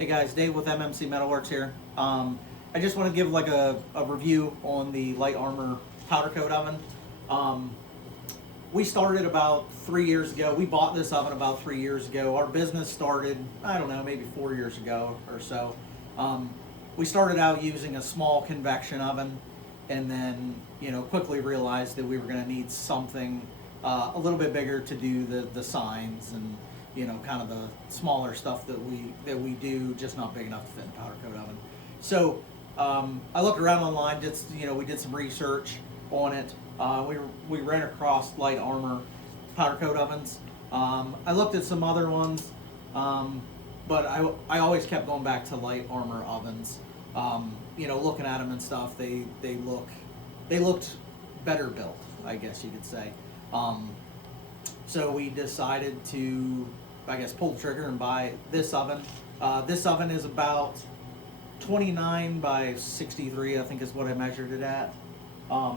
Hey guys, Dave with MMC Metalworks here. I just want to give like a review on the Light Armor powder coat oven. We started about 3 years ago. We bought this oven about 3 years ago. Our business started, I don't know, maybe 4 years ago or so. We started out using a small convection oven, and then quickly realized that we were going to need something a little bit bigger to do the signs and kind of the smaller stuff that we do, just not big enough to fit in a powder coat oven. So I looked around online, we did some research on it. We ran across Light Armor powder coat ovens. I looked at some other ones, but I always kept going back to Light Armor ovens. Looking at them and stuff, they looked better built, I guess you could say. So we decided to, I guess, pull the trigger and buy this oven. This oven is about 29 by 63, I think is what I measured it at.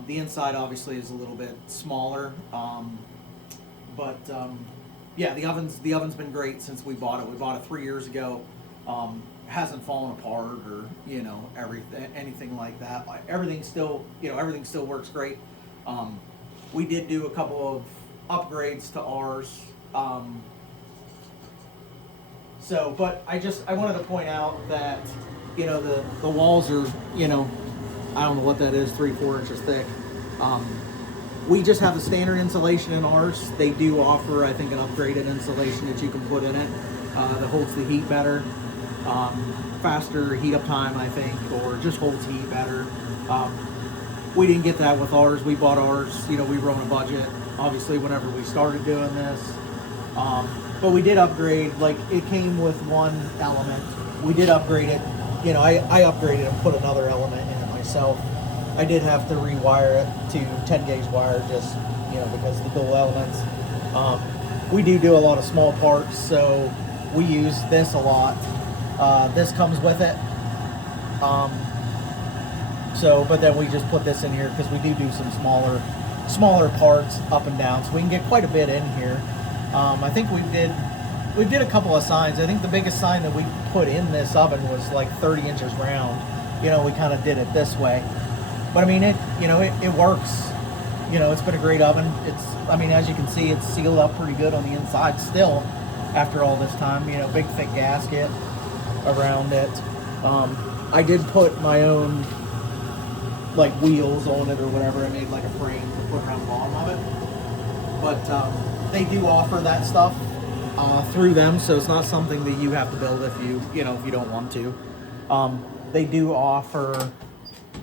The inside obviously is a little bit smaller, but yeah, the oven's been great since we bought it. We bought it 3 years ago. Hasn't fallen apart or anything like that. Everything still works great. We did do a couple of upgrades to ours. But I wanted to point out that the walls are I don't know what that is, 3-4 inches thick. We just have the standard insulation in ours. They do offer, I think, an upgraded insulation that you can put in it that holds the heat better, faster heat up time, I think, or just holds heat better. We didn't get that with ours. We bought ours. We were on a budget, obviously, whenever we started doing this. But we did upgrade. Like, it came with one element. We did upgrade it. I upgraded and put another element in it myself. I did have to rewire it to 10 gauge wire just, because of the dual elements. We do a lot of small parts, so we use this a lot. This comes with it. But then we just put this in here because we do some smaller parts up and down, so we can get quite a bit in here. I think we did a couple of signs. I think the biggest sign that we put in this oven was like 30 inches round. We kind of did it this way, but I mean it works. It's been a great oven. As you can see, it's sealed up pretty good on the inside still after all this time. Big thick gasket around it. I did put my own like wheels on it or whatever. I made like a frame to put around the bottom of it, but they do offer that stuff through them, so it's not something that you have to build if you don't want to. They do offer,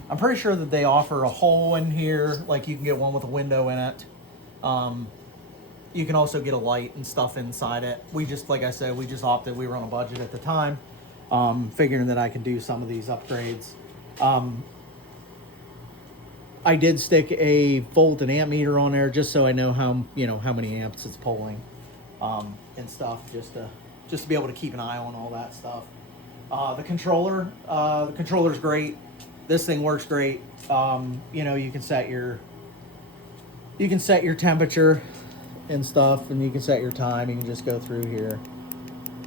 I'm pretty sure that they offer a hole in here, like you can get one with a window in it. You can also get a light and stuff inside it. Like I said, we just opted, we were on a budget at the time, figuring that I could do some of these upgrades. I did stick a volt and amp meter on there just so I know how many amps it's pulling, and stuff, just to be able to keep an eye on all that stuff. The controller's great. This thing works great. You can set your temperature and stuff, and you can set your time. You can just go through here.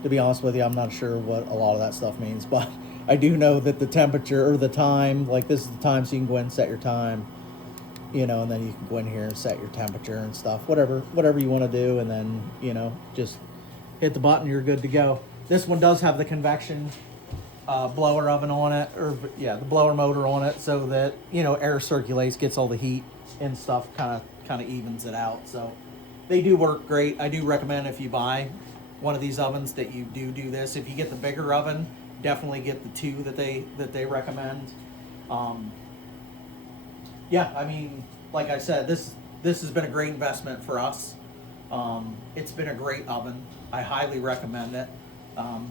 To be honest with you, I'm not sure what a lot of that stuff means, but I do know that the temperature or the time, like this is the time, so you can go ahead and set your time, and then you can go in here and set your temperature and stuff, whatever you want to do, and then, just hit the button, you're good to go. This one does have the convection blower oven on it, the blower motor on it, so that, air circulates, gets all the heat and stuff, kind of evens it out. So they do work great. I do recommend if you buy one of these ovens that you do this. If you get the bigger oven, definitely get the two that they recommend. Like I said, this has been a great investment for us. It's been a great oven. I highly recommend it.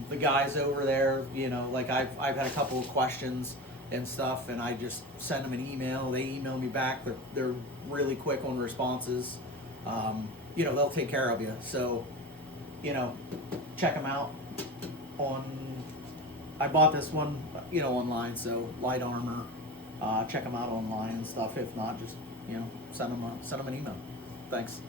The guys over there, I've had a couple of questions and stuff, and I just send them an email. They email me back. They're really quick on responses. They'll take care of you. So, check them out I bought this one, online, so Light Armor. Check them out online and stuff. If not, just, send them an email. Thanks.